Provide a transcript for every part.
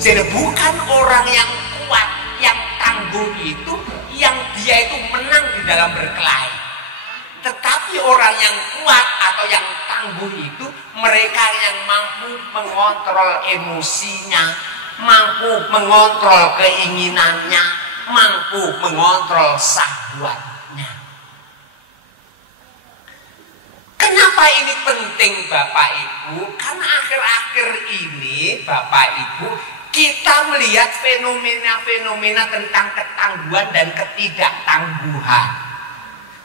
Jadi bukan orang yang kuat, yang tangguh itu, yang dia itu menang di dalam berkelahi. Tetapi orang yang kuat atau yang tangguh itu mereka yang mampu mengontrol emosinya, mampu mengontrol keinginannya, mampu mengontrol syahwatnya. Kenapa ini penting Bapak Ibu? Karena akhir-akhir ini Bapak Ibu kita melihat fenomena-fenomena tentang ketangguhan dan ketidaktangguhan.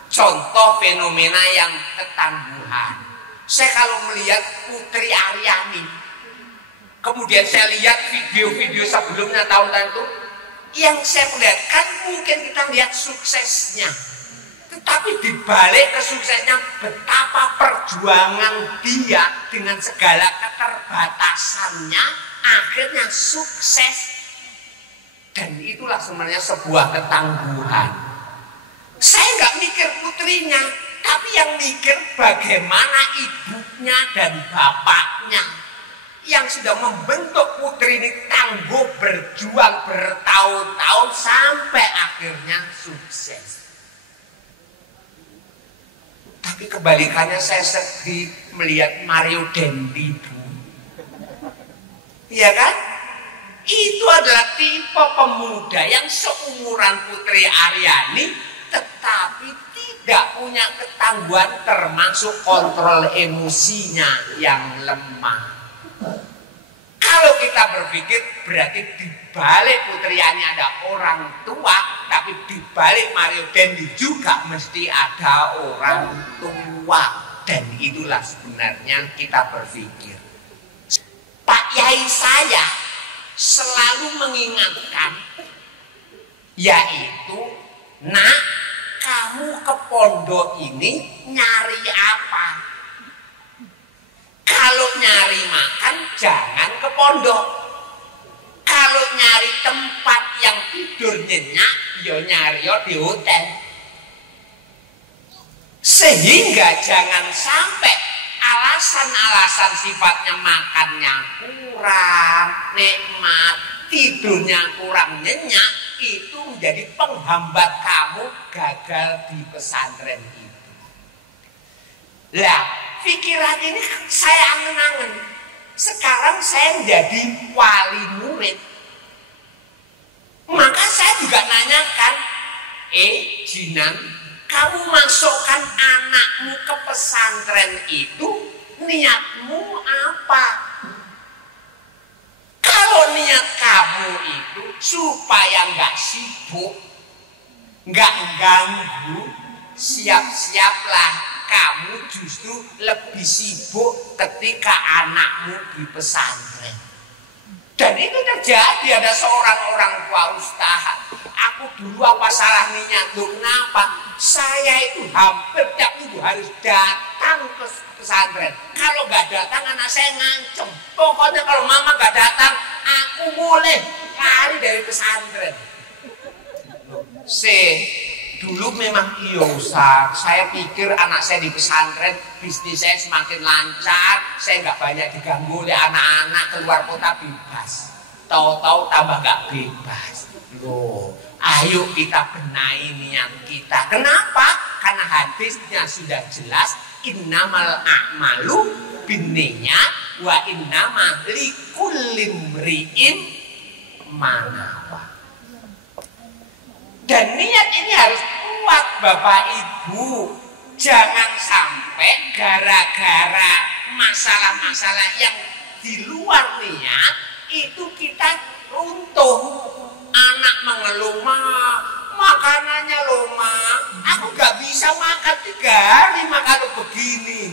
Contoh fenomena yang ketangguhan. Saya kalau melihat Putri Aryani, kemudian saya lihat video-video sebelumnya tahun-tahun itu, yang saya perlihatkan mungkin kita lihat suksesnya. Tetapi dibalik kesuksesnya betapa perjuangan dia dengan segala keterbatasannya akhirnya sukses. Dan itulah sebenarnya sebuah ketangguhan. Saya nggak mikir putrinya, tapi yang mikir bagaimana ibunya dan bapaknya yang sudah membentuk putri ini tangguh berjuang bertahun-tahun sampai akhirnya sukses. Tapi kebalikannya saya sedih melihat Mario Dendi, Bu. Iya kan? Itu adalah tipe pemuda yang seumuran Putri Aryani tetapi tidak punya ketangguhan termasuk kontrol emosinya yang lemah. Kalau kita berpikir berarti di balik Putri Aryani ada orang tua, tapi di balik Mario Dendi juga mesti ada orang tua. Dan itulah sebenarnya kita berpikir. Pak Yai saya selalu mengingatkan, yaitu, nak, kamu ke pondok ini nyari apa? Kalau nyari makan jangan ke pondok. Kalau nyari tempat yang tidur nyenyak, ya nyari di hotel. Sehingga jangan sampai alasan-alasan sifatnya makannya kurang nikmat, tidurnya kurang nyenyak, itu menjadi penghambat kamu gagal di pesantren itu. Lah, pikiran ini saya angen-angen. Sekarang saya menjadi wali murid. Maka saya juga nanyakan, Jinan, kamu masukkan anakmu ke pesantren itu, niatmu apa? Kalau niat kamu itu supaya nggak sibuk, nggak ganggu, siap-siaplah kamu justru lebih sibuk ketika anakmu di pesantren. Dan itu terjadi, ada seorang orang tua ustaz. Aku dulu apa salah niat? Kenapa? Saya itu hampir tiap minggu harus datang ke pesantren. Kalau nggak datang anak saya ngancem. Pokoknya kalau mama nggak datang, aku boleh lari dari pesantren. Dulu memang iya Ustaz, saya pikir anak saya di pesantren, bisnis saya semakin lancar, saya nggak banyak diganggu oleh anak-anak, keluar kota bebas. Tahu-tahu tambah nggak bebas. Loh, ayo kita benahi niat kita. Kenapa? Karena hadisnya sudah jelas, innamal a'malu binniyat wa innama likulli imri'in ma nawa. Dan niat ini harus kuat Bapak Ibu. Jangan sampai gara-gara masalah-masalah yang di luar niat itu kita runtuh. Anak mengeluh, makanannya loh ma, aku gak bisa makan 3 hari makan begini.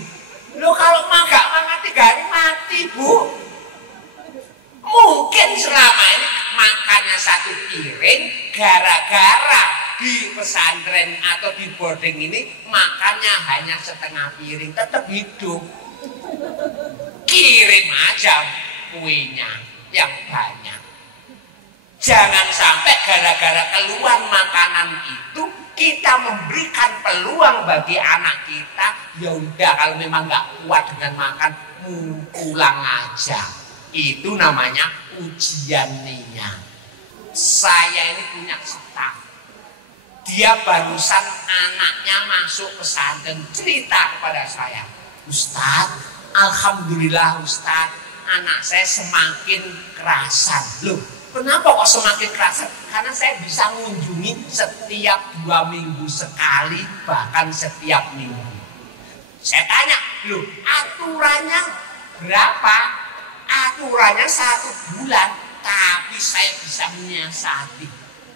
Loh kalau gak makan 3 hari mati Bu. Mungkin selama ini makannya 1 piring, gara-gara di pesantren atau di boarding ini makannya hanya setengah piring, tetap hidup. Kirim aja kuenya yang banyak. Jangan sampai gara-gara keluar makanan itu kita memberikan peluang bagi anak kita. Ya udah, kalau memang nggak kuat dengan makan, pulang aja. Itu namanya ujian niat. Saya ini punya staf. Dia barusan anaknya masuk pesantren, cerita kepada saya, Ustadz, alhamdulillah Ustadz, anak saya semakin kerasan. Loh, kenapa kok semakin kerasan? Karena saya bisa mengunjungi setiap 2 minggu sekali, bahkan setiap minggu. Saya tanya, loh aturannya berapa? Aturannya 1 bulan, tapi saya bisa menyiasati.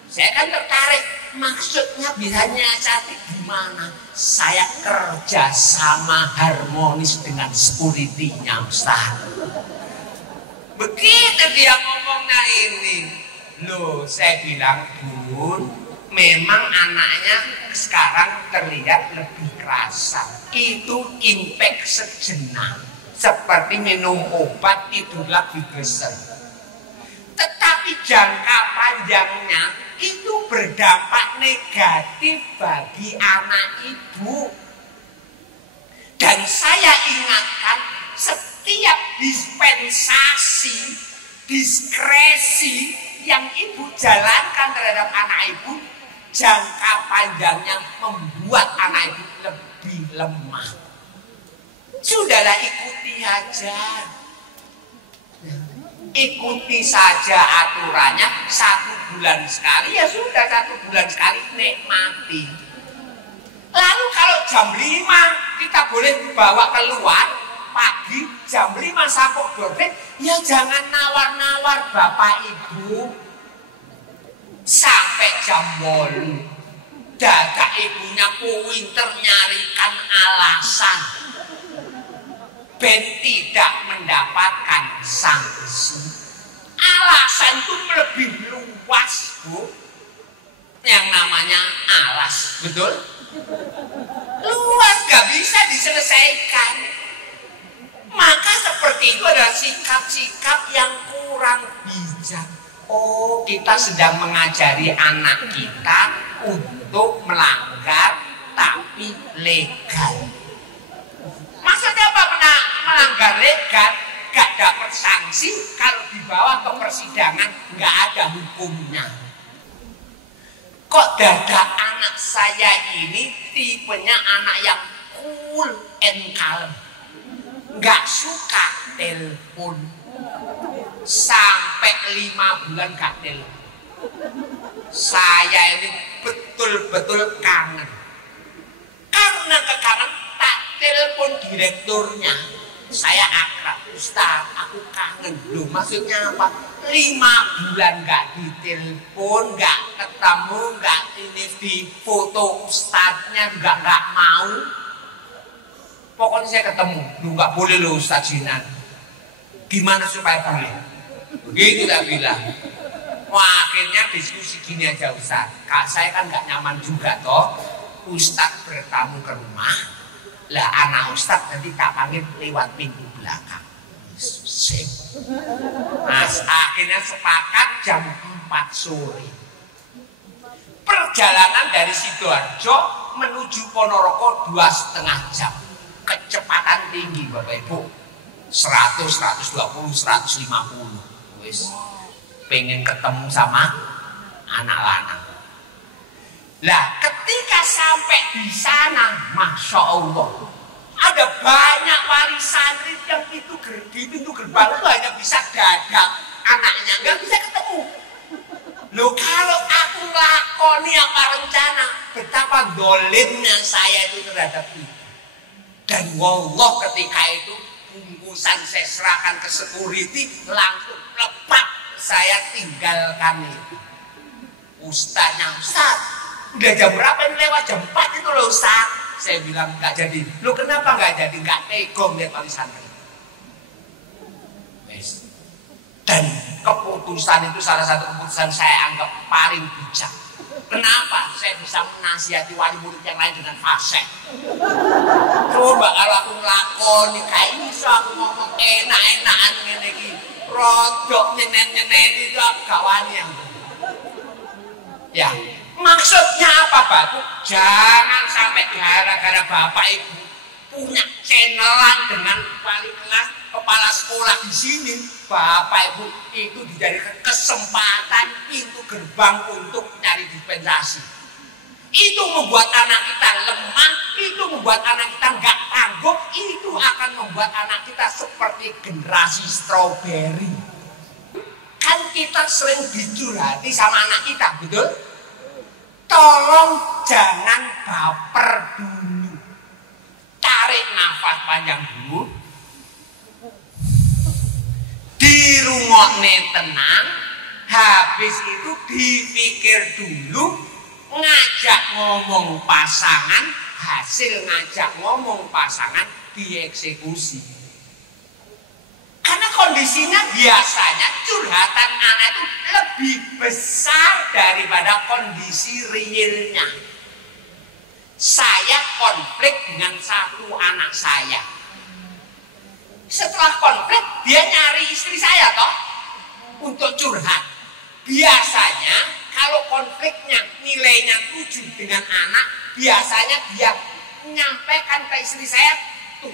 Saya kan tertarik, maksudnya bisa menyiasati gimana? Saya kerja sama harmonis dengan security-nya Ustaz. Begitu dia ngomongnya ini, loh saya bilang, Bun, memang anaknya sekarang terlihat lebih kerasa. Itu impact sejenak, seperti minum obat tidur lagi geser. Tetapi jangka panjangnya itu berdampak negatif bagi anak ibu. Dan saya ingatkan, setiap dispensasi, diskresi yang ibu jalankan terhadap anak ibu, jangka panjangnya membuat anak ibu lebih lemah. Sudahlah, ikuti aja. Ikuti saja aturannya, 1 bulan sekali, ya sudah 1 bulan sekali, nikmati. Lalu kalau jam 5 kita boleh dibawa keluar pagi, jam 5 sampai sore, ya jangan nawar-nawar bapak ibu sampai jam 8. Dadak ibunya pinter nyarikan alasan ben tidak mendapatkan sanksi. Alasan itu lebih luas, Bu. Yang namanya alas, betul? Luas, gak bisa diselesaikan. Maka seperti itu adalah sikap-sikap yang kurang bijak. Oh, kita sedang mengajari anak kita untuk melanggar tapi legal. Maksudnya apa melanggar legal? Gak dapat sanksi, kalau dibawa ke persidangan gak ada hukumnya. Kok dadak anak saya ini tipenya anak yang cool and calm, gak suka telepon, sampai 5 bulan gak telepon. Saya ini betul-betul kangen. Karena kekangen, tak telepon direkturnya. Saya akrab, Ustaz, aku kangen. Loh, maksudnya apa? 5 bulan gak ditelepon, gak ketemu, gak ini di foto Ustaznya juga gak mau. Pokoknya saya ketemu, lu gak boleh loh Ustaz Jinan. Gimana supaya boleh? Begitu tak bilang. Wah, akhirnya diskusi gini aja Ustaz. Kak, saya kan gak nyaman juga toh. Ustaz bertamu ke rumah. Lah anak Ustaz nanti tak panggil lewat pintu belakang. Sip. Mas, akhirnya sepakat jam 4 sore. Perjalanan dari Sidoarjo menuju Ponorogo 2,5 jam. Kecepatan tinggi Bapak Ibu. 100, 120, 150. Wis pengen ketemu sama anak lanang. Lah ketika sampai di sana, Masya Allah, ada banyak wali santri yang di pintu gerbang itu hanya bisa dadak anaknya, nggak bisa ketemu. Loh, kalau aku lakoni apa rencana, betapa dolimnya saya itu terhadap itu. Dan wallah ketika itu bungkusan saya serahkan ke security, langsung lepak saya tinggalkan itu. Ustaznya, Ustaz, udah jam berapa ini lewat? Jam 4 itu loh Ustaz. Saya bilang nggak jadi. Lo kenapa nggak jadi? Nggak tegong lihat wali santri. Dan keputusan itu salah satu keputusan saya anggap paling bijak. Kenapa? Saya bisa menasihati wali murid yang lain dengan fasih. Coba kalau aku ngelakoni kayak ini, so aku ngomong enak-enakan ini, rodok nyenen-nyenen itu kawan yang. Ya, maksudnya apa Batu? Jangan sampai gara-gara bapak ibu punya channelan dengan wali kelas, kepala sekolah di sini, Bapak Ibu itu dijadikan kesempatan pintu gerbang untuk nyari dispensasi. Itu membuat anak kita lemah, itu membuat anak kita nggak tangguh, itu akan membuat anak kita seperti generasi stroberi. Kan kita sering dicurhati sama anak kita, betul? Tolong jangan baper dulu. Tarik nafas panjang dulu. Dirungokne tenang. Habis itu dipikir dulu. Ngajak ngomong pasangan. Hasil ngajak ngomong pasangan dieksekusi. Karena kondisinya biasanya curhatan anak itu lebih besar daripada kondisi realnya. Saya konflik dengan satu anak saya. Setelah konflik dia nyari istri saya toh untuk curhat. Biasanya kalau konfliknya nilainya 7 dengan anak, biasanya dia menyampaikan ke istri saya 7,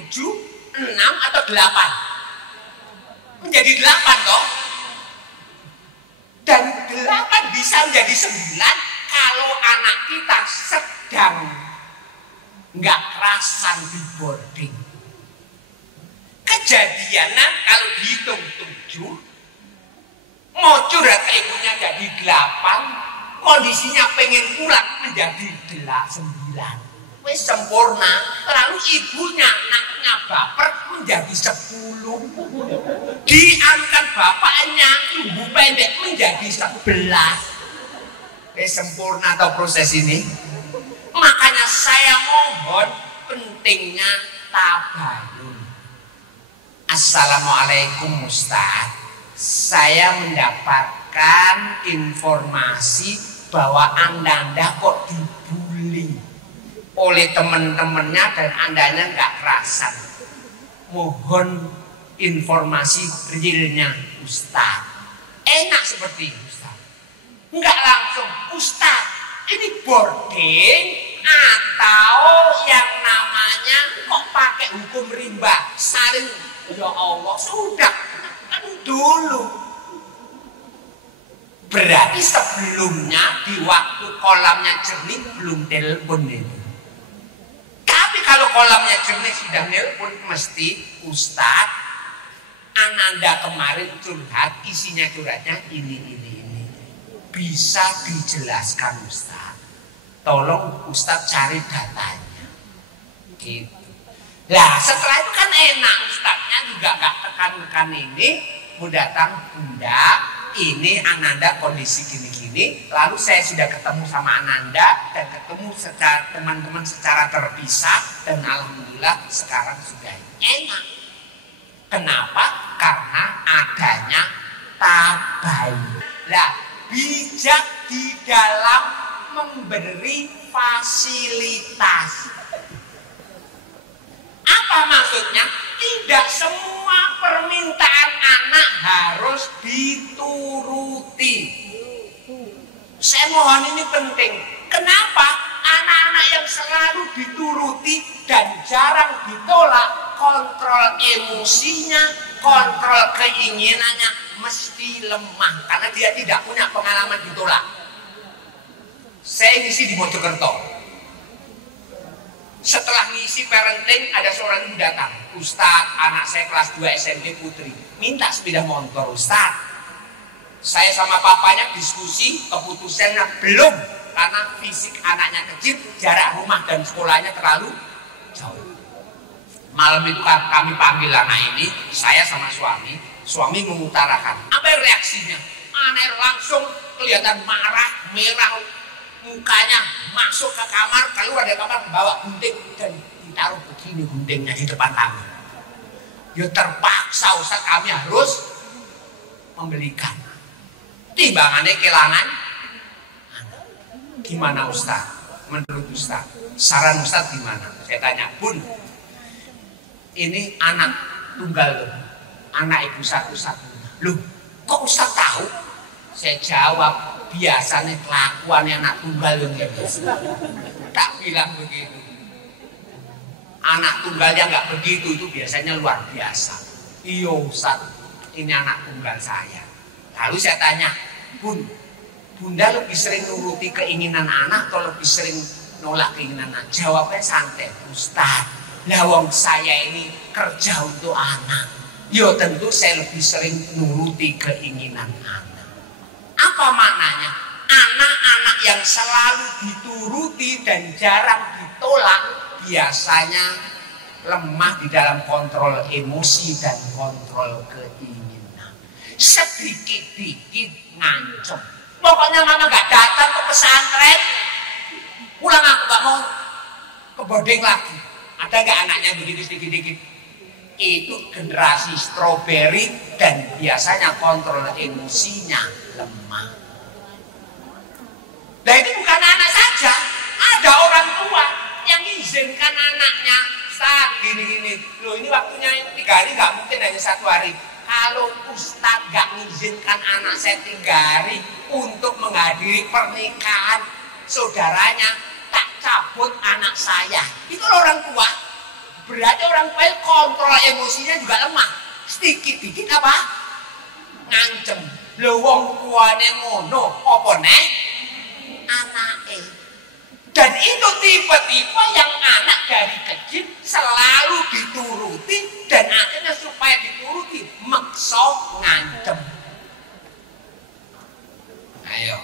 6 atau 8. Menjadi 8 toh. Dan 8 bisa menjadi 9 kalau anak kita sedang nggak kerasan di boarding. Kejadiannya kalau dihitung 7, mau curhat ke ibunya jadi 8, kondisinya pengen pulang menjadi 9. Wes sempurna. Lalu ibunya anaknya baper menjadi 10. Diamkan bapaknya ibu pendek menjadi 11. Wes sempurna atau proses ini. Makanya saya mohon pentingnya tabayun. Assalamualaikum Ustaz. Saya mendapatkan informasi bahwa Anda kok dibully oleh teman-temannya dan Andanya nggak kerasan. Mohon informasi realnya Ustaz. Enak seperti Ustaz. Nggak langsung Ustaz, ini boarding atau yang namanya kok pakai hukum rimba saling. Ya Allah, sudah kan dulu. Berarti sebelumnya di waktu kolamnya jernih belum telepon itu. Tapi kalau kolamnya jernih sudah telepon, mesti Ustaz, Ananda kemarin curhat, isinya curhatnya ini. Bisa dijelaskan Ustaz? Tolong Ustaz cari datanya. Gitu. Nah setelah itu kan enak, Ustaznya juga gak tekan-tekan ini. Mau datang, Bunda, ini Ananda kondisi gini-gini. Lalu saya sudah ketemu sama Ananda dan ketemu secara teman-teman secara terpisah. Dan Alhamdulillah sekarang sudah enak. Kenapa? Karena adanya tabayun. Lah bijak di dalam memberi fasilitas. Apa maksudnya? Tidak semua permintaan anak harus dituruti. Saya mohon ini penting. Kenapa? Anak-anak yang selalu dituruti dan jarang ditolak, kontrol emosinya, kontrol keinginannya mesti lemah. Karena dia tidak punya pengalaman ditolak. Saya ngisi di Mojokerto. Setelah ngisi parenting, ada seorang ibu datang. Ustaz, anak saya kelas 2 SMP putri, minta sepeda motor. Ustaz, saya sama papanya diskusi, keputusannya belum. Karena fisik anaknya kecil, jarak rumah dan sekolahnya terlalu jauh. Malam itu kami panggil anak ini, saya sama suami mengutarakan. Apa reaksinya? Anak langsung kelihatan marah, merah, mukanya masuk ke kamar, keluar dari kamar membawa gunting dan ditaruh begini guntingnya di depan kami. Ya terpaksa Ustaz, kami harus membelikan. Timbangannya kelangan. Gimana Ustaz? Menurut Ustaz, saran Ustaz gimana? Saya tanya, Bun, ini anak tunggal loh, anak ibu satu-satunya. Loh, kok Ustaz tahu? Saya jawab, biasanya kelakuannya anak tunggal yang gitu. Tak bilang begitu. Anak tunggalnya nggak begitu, itu biasanya luar biasa. Iya Ustaz, ini anak tunggal saya. Lalu saya tanya, Bunda lebih sering nuruti keinginan anak atau lebih sering nolak keinginan anak? Jawabnya santai, Ustaz, lah wong saya ini kerja untuk anak. Ya tentu saya lebih sering nuruti keinginan anak. Apa maknanya? Anak-anak yang selalu dituruti dan jarang ditolak biasanya lemah di dalam kontrol emosi dan kontrol keinginan. Sedikit-dikit ngancem. Pokoknya mama gak datang ke pesantren, pulang aku gak mau ke boarding lagi. Ada gak anaknya begitu sedikit-dikit? Itu generasi stroberi dan biasanya kontrol emosinya lemah. Nah itu bukan anak saja, ada orang tua yang izinkan anaknya Ustaz gini-gini. Loh ini waktunya 3 hari gak mungkin hanya 1 hari. Kalau Ustaz gak mengizinkan anak saya 3 hari untuk menghadiri pernikahan saudaranya, tak cabut anak saya. Itu orang tua. Berarti orang tua kontrol emosinya juga lemah. Sedikit-dikit apa? Ngancem. Loh wong tuane ngono, apa nek? Anake. Dan itu tipe-tipe yang anak dari kecil selalu dituruti dan akhirnya supaya dituruti maksa ngancem. Ayo,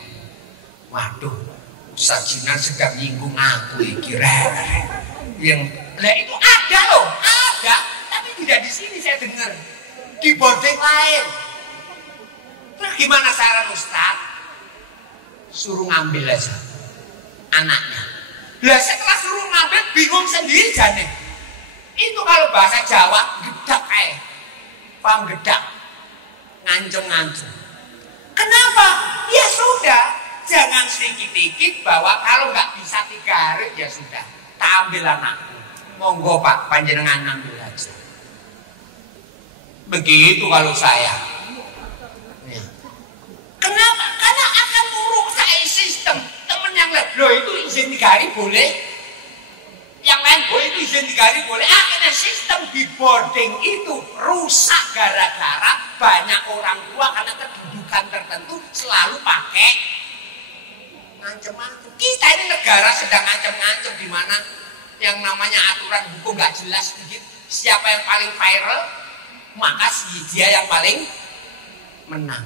waduh, Sajinan sedang nyinggung aku kira yang lah itu ada loh, ada, tapi tidak di sini saya dengar, di boarding lain. Terus gimana saran Ustaz? Suruh ngambil aja anaknya. Lah setelah suruh ngambil bingung sendiri jane. Itu kalau bahasa Jawa gedak kayak paham gedak, ngancem-ngancem. Kenapa? Ya sudah, jangan sedikit-dikit bahwa kalau nggak bisa 3 hari ya sudah, tak ambil anakku. Monggo Pak, panjenengan ambil aja. Begitu kalau saya. Ya. Kenapa? Karena akan merusak sistem. Temen yang lain, loh itu izin 3 hari boleh. Yang lain boleh, itu izin 3 hari boleh. Akhirnya sistem di boarding itu rusak gara-gara banyak orang tua karena kedudukan tertentu selalu pakai ngancem-ngancem. Kita ini negara sedang ngancem-ngancem di mana yang namanya aturan hukum gak jelas sedikit. Siapa yang paling viral, maka dia yang paling menang.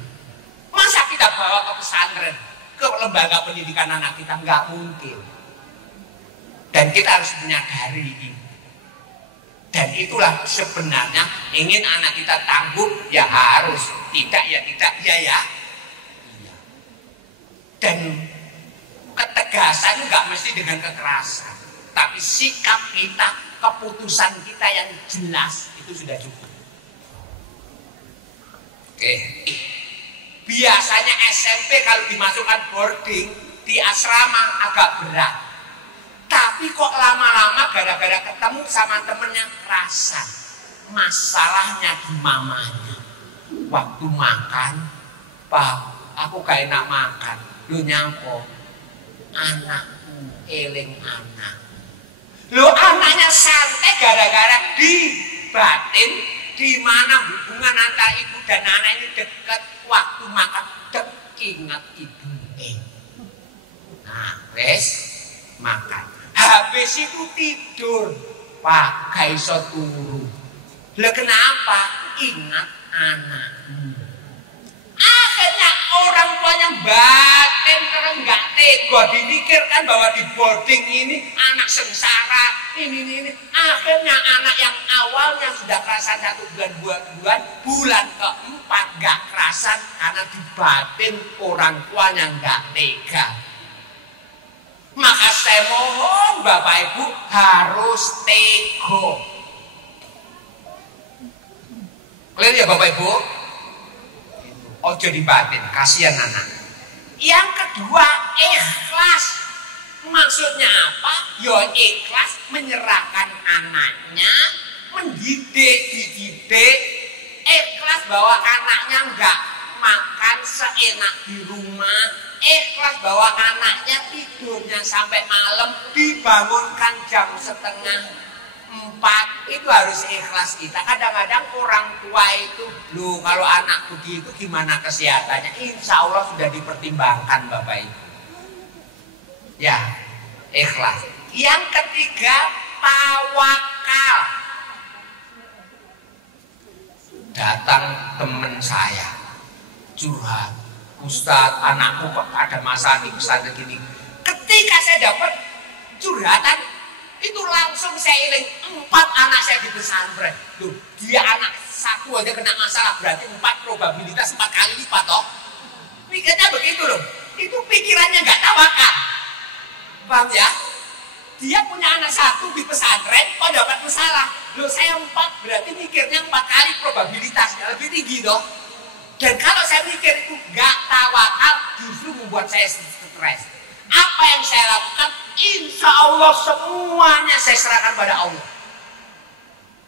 Masa kita bawa ke pesantren, ke lembaga pendidikan anak kita? Nggak mungkin. Dan kita harus menyadari ini. Dan itulah sebenarnya ingin anak kita tangguh ya harus, tidak ya tidak, ya ya. Dan ketegasan nggak mesti dengan kekerasan, tapi sikap kita, keputusan kita yang jelas itu sudah cukup. Oke. Biasanya SMP kalau dimasukkan boarding di asrama agak berat. Tapi kok lama-lama gara-gara ketemu sama temennya kerasan. Masalahnya di mamanya. Waktu makan, Pak, aku gak enak makan. Lu nyampo, anakku eling anak. Lu anaknya santai gara-gara di batin, di mana hubungan antara ibu dan anak ini dekat. Waktu makan dek ingat ibu. Nah, wes makan. Habis itu tidur, Pak, gak iso turu. Lah kenapa? Ingat anakmu. Akhirnya orang tuanya batin karena nggak tega dimikirkan bahwa di boarding ini anak sengsara ini. Akhirnya anak yang awalnya sudah kerasan 1 bulan, 2 bulan, bulan ke-4 nggak kerasan karena di batin orang tuanya nggak tega. Maka saya mohon Bapak Ibu harus tega. Clear ya Bapak Ibu? Ojo dibatin, kasihan anak. Yang kedua, ikhlas. Maksudnya apa? Ya ikhlas menyerahkan anaknya, dididik. Ikhlas bahwa anaknya enggak makan seenak di rumah. Ikhlas bahwa anaknya tidurnya sampai malam, dibangunkan jam 1:30 4 itu harus ikhlas kita. Kadang-kadang orang tua itu, loh kalau anak begitu gimana kesehatannya? Insya Allah sudah dipertimbangkan Bapak Ibu. Ya, ikhlas. Yang ketiga, tawakal. Datang teman saya curhat, Ustadz, anakku ada masalah di pesantren gini. Ketika saya dapat curhatan, itu langsung saya iling 4 anak saya di pesantren. Tuh, dia anak 1 aja kena masalah, berarti 4 probabilitas 4 kali lipat toh. Pikirnya begitu loh. Itu pikirannya nggak tawakal. Paham ya? Dia punya anak 1 di pesantren, kok dapat masalah. Loh saya 4, berarti mikirnya 4 kali probabilitasnya lebih tinggi toh. Dan kalau saya mikir itu nggak tawakal, justru membuat saya stres. Apa yang saya lakukan? Insya Allah semuanya saya serahkan pada Allah.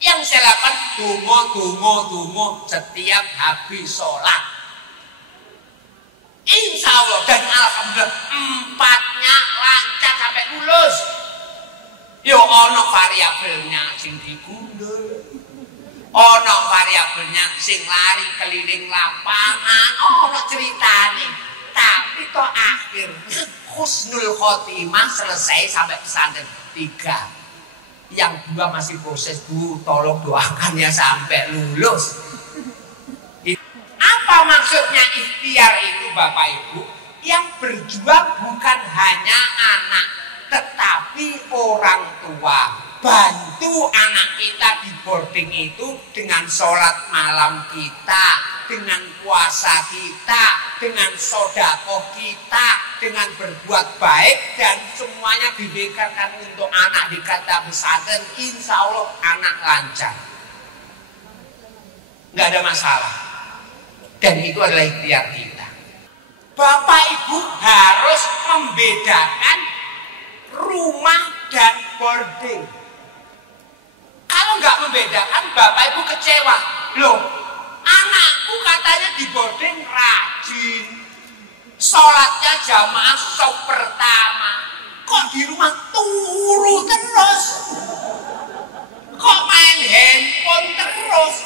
Yang saya lakukan tunggu setiap habis sholat. Insya Allah dan alhamdulillah 4-nya lancar sampai lulus. Yo ono variabelnya sing digundul, ono variabelnya sing lari keliling lapangan, ono ceritane. Tapi toh akhirnya husnul khotimah selesai sampai pesantren 3. Yang 2 masih proses, Bu, tolong doakan ya sampai lulus. Apa maksudnya ikhtiar itu Bapak Ibu? Yang berjuang bukan hanya anak, tetapi orang tua. Bantu anak kita di boarding itu dengan sholat malam kita, dengan puasa kita, dengan sodakoh kita, dengan berbuat baik, dan semuanya diberikan untuk anak di kata pesantren. Insya Allah anak lancar, nggak ada masalah. Dan itu adalah ikhtiar kita. Bapak Ibu harus membedakan rumah dan boarding. Kalau nggak membedakan, Bapak Ibu kecewa. Loh, anakku katanya di boarding rajin, sholatnya jamaah sop pertama, kok di rumah turu terus, kok main handphone terus.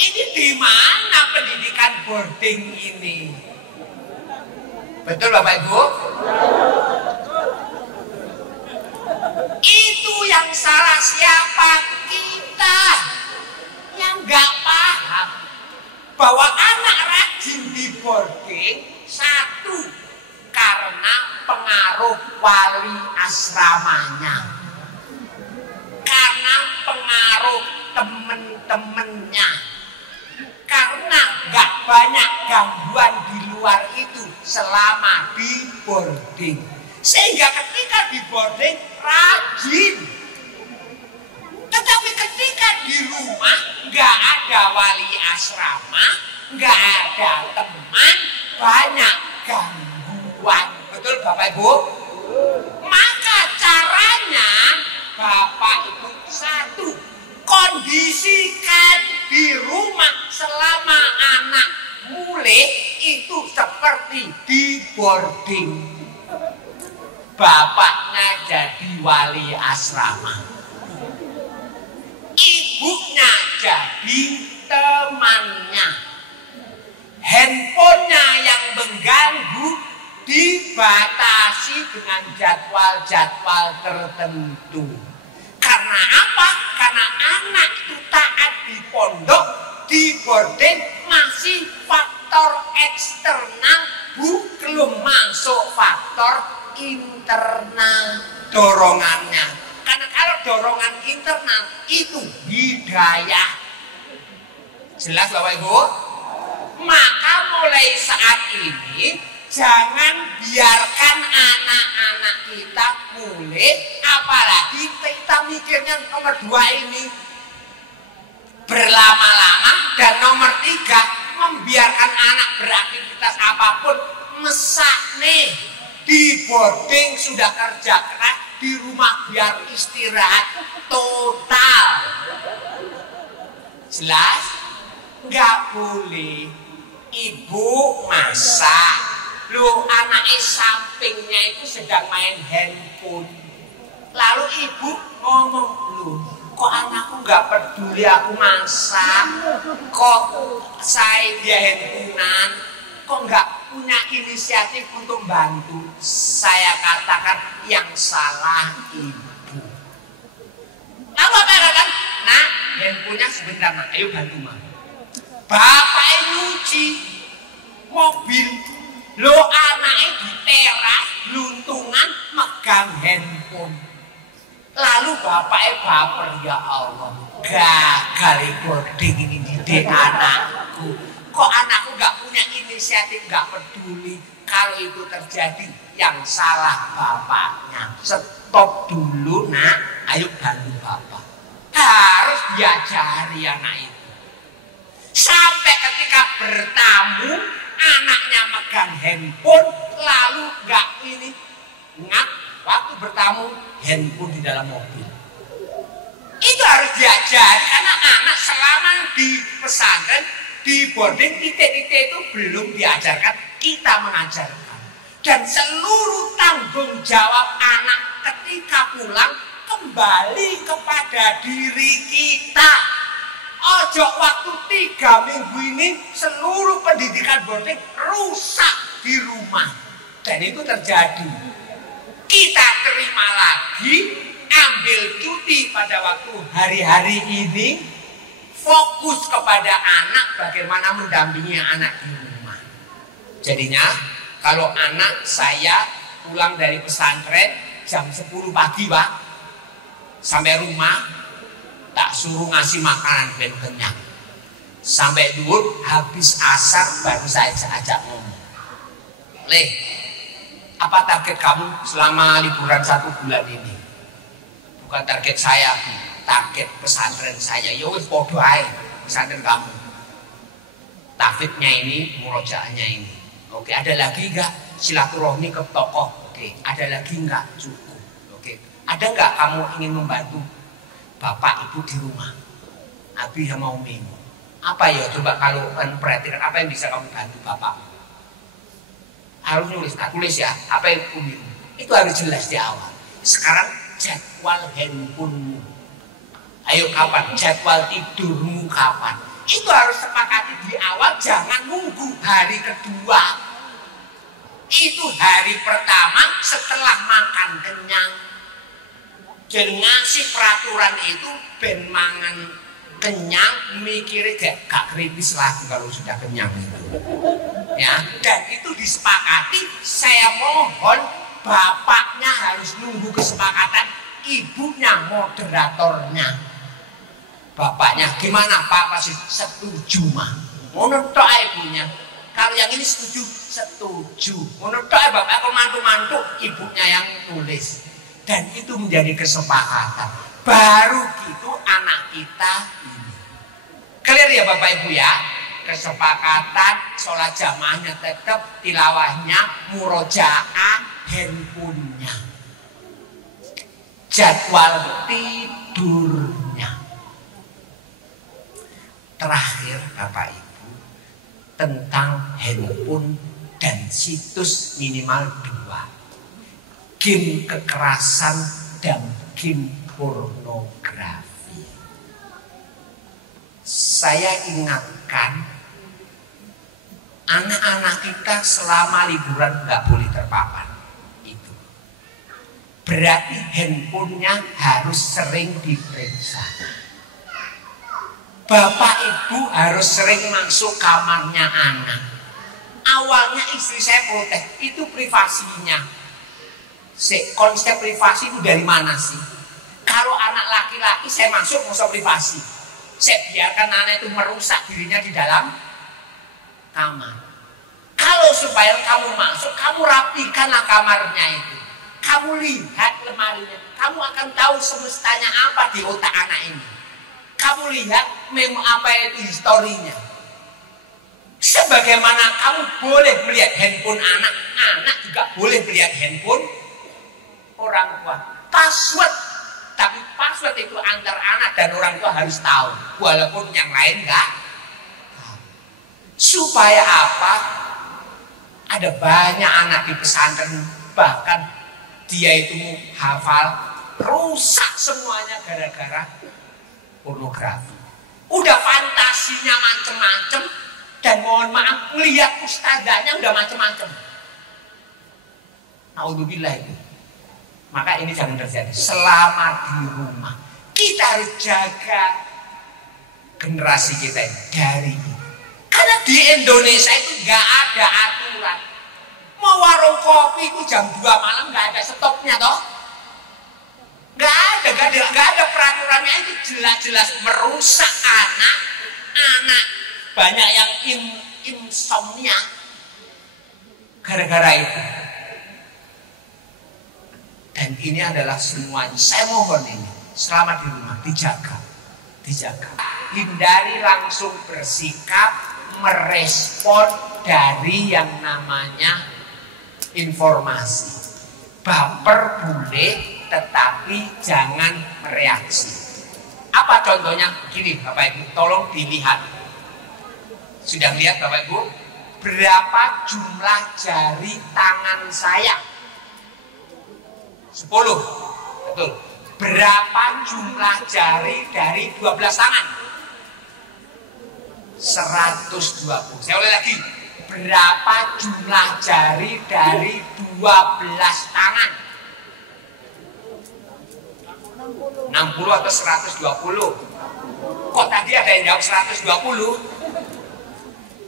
Ini di mana pendidikan boarding ini? Betul Bapak Ibu? Itu yang salah siapa? Kita yang nggak paham bahwa anak rajin di boarding, 1 karena pengaruh wali asramanya, karena pengaruh temen-temennya, karena nggak banyak gangguan di luar itu selama di boarding, sehingga ketika di boarding rajin. Tetapi ketika di rumah nggak ada wali asrama, nggak ada teman, banyak gangguan. Betul Bapak Ibu? Maka caranya Bapak Ibu 1, kondisikan di rumah selama anak mulai itu seperti di boarding. Bapaknya jadi wali asrama, ibunya jadi temannya, handphonenya yang mengganggu dibatasi dengan jadwal-jadwal tertentu. Karena apa? Karena anak itu taat di pondok, di boarding masih faktor eksternal, belum masuk faktor internal dorongannya. Karena kalau dorongan internal itu hidayah. Jelas Bapak Ibu? Maka mulai saat ini jangan biarkan anak-anak kita mulai, apalagi kita mikirnya nomor 2 ini berlama-lama, dan nomor 3 membiarkan anak beraktivitas apapun. Mesak nih, di boarding sudah kerja keras, di rumah biar istirahat total. Jelas? Nggak boleh. Ibu masak, lu anaknya sampingnya itu sedang main handphone, Lalu ibu ngomong, "Loh, kok anakku nggak peduli aku masak? Kok saya dia handphonean? Kok nggak punya inisiatif untuk bantu?" Saya katakan, yang salah ibu. Apa katakan? Nah, handphonenya sebentar, nak. Ayo bantu mah. Bapak nyuci mobil, lo anaknya di teras, luntungan megang handphone. Lalu bapaknya baper, "Ya Allah, gagal coding ini didik anakku. Kok anakku gak punya inisiatif, gak peduli." Kalau itu terjadi, yang salah bapaknya. Stop dulu, nak. Ayo bantu bapak. Harus diajari anak itu. Sampai ketika bertamu, anaknya megang handphone, lalu gak ini. Ingat, waktu bertamu, handphone di dalam mobil. Itu harus diajari, karena anak selama di pesantren, di boarding, titik-titik itu belum diajarkan, kita mengajarkan. Dan seluruh tanggung jawab anak ketika pulang kembali kepada diri kita. Ojo waktu 3 minggu ini seluruh pendidikan boarding rusak di rumah. Dan itu terjadi. Kita terima lagi, ambil cuti pada waktu hari-hari ini, fokus kepada anak, bagaimana mendampingi anak di rumah. Jadinya kalau anak saya pulang dari pesantren jam 10 pagi, Pak, sampai rumah tak suruh ngasih makanan ben kenyang. Sampai dulu habis asar baru saya ajak ngomong. "Leh, apa target kamu selama liburan 1 bulan ini?" "Bukan target saya, Bu. Target pesantren saya." "Ya wis podo ae pesantren kamu. Tahfidznya ini, murojaahnya ini. Oke, ada lagi enggak silaturahmi ke tokoh? Oke, ada lagi enggak? Cukup. Oke, ada enggak kamu ingin membantu bapak ibu di rumah? Abi yang mau minum. Apa ya coba kalau perhatikan apa yang bisa kamu bantu bapak?" Harus nulis, tak tulis ya. Apa yang kamu minum? Itu harus jelas di awal. Sekarang jadwal handphonemu. Ayo kapan? Jadwal tidurmu kapan? Itu harus sepakati di awal, jangan nunggu hari kedua. Itu hari pertama setelah makan kenyang. Jadi ngasih peraturan itu ben mangan kenyang, mikirnya gak kritis lagi kalau sudah kenyang itu. Ya, dan itu disepakati. Saya mohon bapaknya harus nunggu kesepakatan, ibunya moderatornya. Bapaknya gimana Pak, pasti setuju mah. Ngono tok ibunya. Kalau yang ini setuju. Ngono tok bapak kalau mantu-mantu, ibunya yang tulis. Dan itu menjadi kesepakatan. Baru gitu anak kita ini. Clear ya Bapak Ibu ya? Kesepakatan, sholat jamaahnya tetap, tilawahnya, murojaah, handphonenya. Jadwal tidurnya. Terakhir Bapak Ibu, tentang handphone dan situs minimal 2. Game kekerasan dan game pornografi. Saya ingatkan, anak-anak kita selama liburan nggak boleh terpapar. Itu berarti handphonenya harus sering diperiksa. Bapak ibu harus sering masuk kamarnya anak. Awalnya istri saya protes, itu privasinya. Konsep privasi itu dari mana sih? Kalau anak laki-laki saya masuk masuk privasi, saya biarkan anak itu merusak dirinya di dalam kamar. Kalau supaya kamu masuk, kamu rapikanlah kamarnya itu. Kamu lihat lemarinya, kamu akan tahu semestanya apa di otak anak ini. Kamu lihat memo apa itu historinya. Sebagaimana kamu boleh melihat handphone anak, anak juga boleh melihat handphone orang tua. Password, tapi password itu antar anak dan orang tua harus tahu, walaupun yang lain enggak. Supaya apa? Ada banyak anak di pesantren, bahkan dia itu hafal rusak semuanya gara-gara pornografi. Udah fantasinya macem-macem, dan mohon maaf melihat ustazahnya udah macem-macem. Naudzubillah itu. Maka ini jangan terjadi. Selama di rumah kita harus jaga generasi kita ini dari ini. Karena di Indonesia itu nggak ada aturan. Mau warung kopi itu jam 2 malam nggak ada stopnya toh. Nggak ada peraturannya, itu jelas-jelas merusak anak. Banyak yang insomnia gara-gara itu. Dan ini adalah semuanya. Saya mohon ini selama di rumah dijaga. Hindari langsung bersikap merespon dari yang namanya informasi. Baper boleh, tetapi jangan mereaksi. Apa contohnya? Begini Bapak Ibu, tolong dilihat. Sudah lihat Bapak Ibu? Berapa jumlah jari tangan saya? 10. Betul. Berapa jumlah jari dari 12 tangan? 120. Saya ulang lagi. Berapa jumlah jari dari 12 tangan? 60 atau 120? Kok tadi ada yang jawab 120?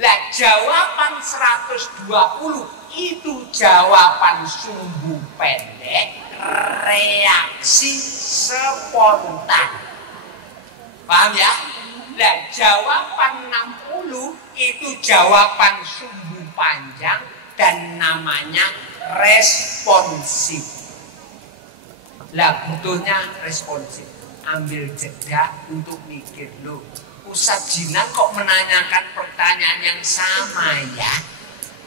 Lah jawaban 120 itu jawaban sumbu pendek, reaksi spontan. Paham ya? Lah jawaban 60 itu jawaban sumbu panjang dan namanya responsif. Lah butuhnya responsif. Ambil jeda untuk mikir, loh Ustadz Jinan kok menanyakan pertanyaan yang sama ya?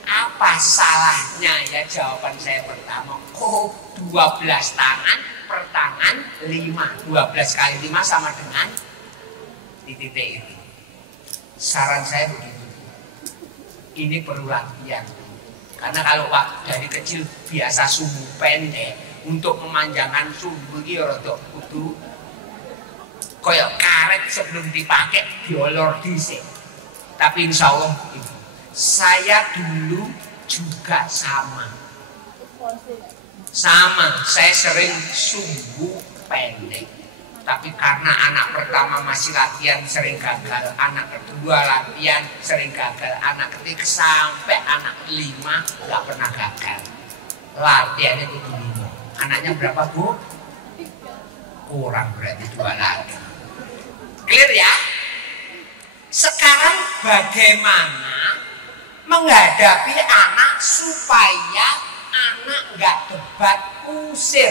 Apa salahnya ya jawaban saya pertama? Oh 12 tangan per tangan 5. 12 kali 5 sama dengan di titik itu. Saran saya begitu. Ini perlu latihan. Karena kalau Pak dari kecil biasa sumbu pendek, untuk memanjangkan sumbu ini rada kudu koyok karet sebelum dipakai diolor dhisik. Tapi insya Allah itu. Saya dulu juga sama, saya sering sumbu pendek. Tapi karena anak pertama masih latihan sering gagal, anak kedua latihan sering gagal, anak ketiga sampai anak 5 gak pernah gagal. Latihannya itu 5. Anaknya berapa Bu? Kurang berarti 2 lagi. Clear ya? Sekarang bagaimana menghadapi anak supaya anak nggak debat kusir?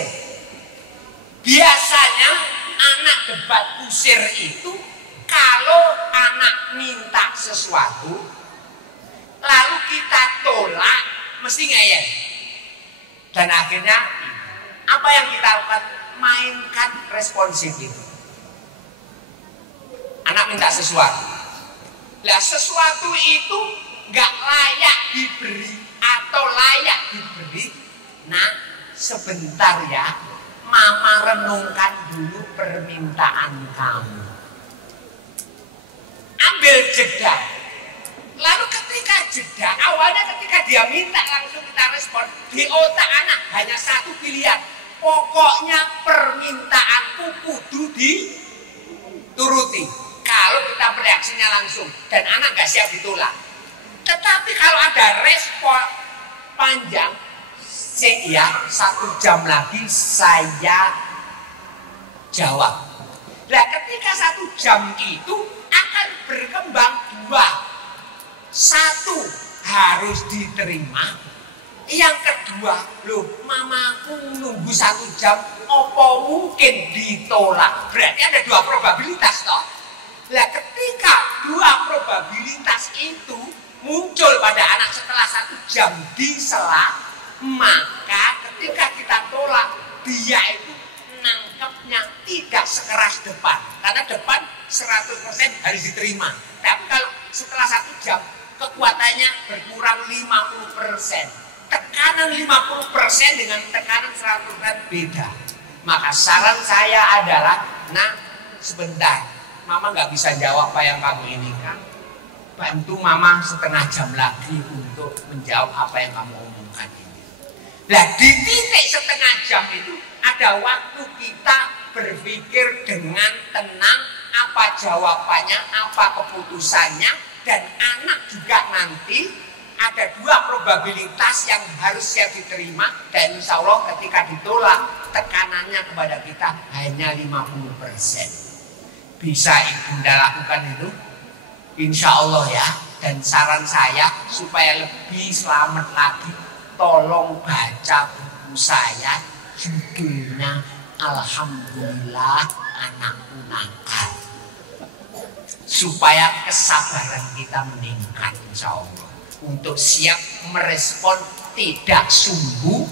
Biasanya anak debat kusir itu kalau anak minta sesuatu lalu kita tolak mesti ngeyel. Dan akhirnya apa yang kita lakukan? Mainkan responsif itu. Anak minta sesuatu. Lah sesuatu itu gak layak diberi atau layak diberi. Nah sebentar ya, Mama renungkan dulu permintaan kamu. Ambil jeda. Lalu ketika jeda, awalnya ketika dia minta langsung kita respon. Di otak anak hanya satu pilihan. Pokoknya permintaanku kudu dituruti. Kalau kita bereaksinya langsung dan anak gak siap ditolak. Tetapi kalau ada respon panjang, ya 1 jam lagi saya jawab. Nah ketika 1 jam itu akan berkembang 2. 1 harus diterima. Yang kedua, loh mamaku nunggu 1 jam, apa mungkin ditolak? Berarti ada 2 probabilitas toh. Nah ketika 2 probabilitas itu muncul pada anak setelah 1 jam disela, maka ketika kita tolak, dia itu nangkepnya tidak sekeras depan. Karena depan 100% harus diterima. Tapi kalau setelah 1 jam, kekuatannya berkurang 50%. Tekanan 50% dengan tekanan 100% beda. Maka saran saya adalah, nah sebentar, mama nggak bisa jawab apa yang kamu ini kan, bantu mama setengah jam lagi untuk menjawab apa yang kamu omongkan ini. Nah di titik setengah jam itu ada waktu kita berpikir dengan tenang, apa jawabannya, apa keputusannya, dan anak juga nanti ada dua probabilitas yang harus siap diterima, dan insya Allah ketika ditolak tekanannya kepada kita hanya 50%. Bisa ibunda lakukan itu? Insya Allah ya. Dan saran saya supaya lebih selamat lagi, tolong baca buku saya, judulnya Alhamdulillah Anakku Nakal, supaya kesabaran kita meningkat insya Allah, untuk siap merespon tidak sungguh